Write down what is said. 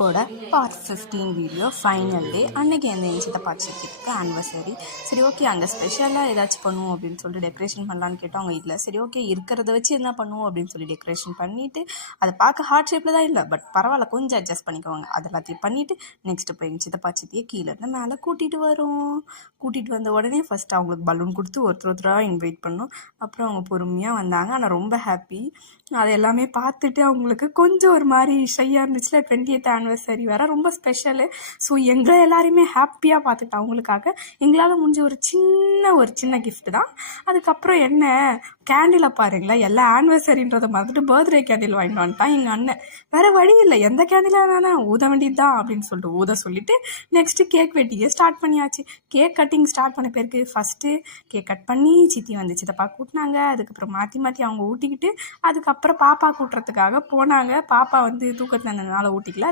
ட்ரிப்போட part 15 video final டே. அன்றைக்கி எங்கள் சித்தப்பா சித்திக்கு ஆனிவர்சரி. சரி ஓகே, அங்கே ஸ்பெஷலாக ஏதாச்சும் பண்ணுவோம் அப்படின்னு சொல்லிட்டு டெக்கரேஷன் பண்ணலான்னு கேட்டோம். அவங்க இல்லை, சரி ஓகே இருக்கிறத வச்சு என்ன பண்ணுவோம் அப்படின்னு சொல்லி டெக்கரேஷன் பண்ணிவிட்டு அதை பார்க்க ஹார்ட் ஷேப்பில் தான் இல்லை, பட் பரவாயில்ல கொஞ்சம் அட்ஜஸ்ட் பண்ணிக்குவாங்க. அது எல்லாத்தையும் பண்ணிவிட்டு நெக்ஸ்ட்டு போய் எங்கள் சித்தப்பா சித்தியை கீழேருந்து மேலே கூட்டிகிட்டு வரும். கூட்டிகிட்டு வந்த உடனே ஃபஸ்ட்டு அவங்களுக்கு பலூன் கொடுத்து ஒருத்தராக இன்வைட் பண்ணோம். அப்புறம் அவங்க பொறுமையாக வந்தாங்க. ஆனால் ரொம்ப ஹாப்பி. அதை எல்லாமே பார்த்துட்டு அவங்களுக்கு கொஞ்சம் ஒரு மாதிரி ஷையாக இருந்துச்சுல. 20th ஆனிவர்சரி வேறு, ரொம்ப ஸ்பெஷலு. ஸோ எங்களை எல்லாரையுமே ஹாப்பியாக பார்த்துட்டு அவங்களுக்காக எங்களால் முடிஞ்ச ஒரு சின்ன கிஃப்ட் தான். அதுக்கப்புறம் என்ன, கேண்டிலை பாருங்களேன், எல்லா ஆனிவர்சரின்றதை மறந்துட்டு பர்த்டே கேண்டில் வாங்கிட்டு வந்துட்டான் எங்கள் அண்ணன். வேறு வழி இல்லை, எந்த கேண்டிலாக தானே ஊத வேண்டியது தான் அப்படின்னு சொல்லிட்டு ஊத சொல்லிவிட்டு நெக்ஸ்ட்டு கேக் வெட்டியே ஸ்டார்ட் பண்ணியாச்சு. கேக் கட்டிங் ஸ்டார்ட் பண்ண பேருக்கு ஃபஸ்ட்டு கேக் கட் பண்ணி சித்தி வந்து சித்தப்பா கூட்டினாங்க. அதுக்கப்புறம் மாற்றி அவங்க ஊட்டிக்கிட்டு அதுக்கப்புறம் பாப்பா கூட்டுறதுக்காக போனாங்க. பாப்பா வந்து தூக்கத்தில் இருந்ததுனால ஊட்டிக்கல.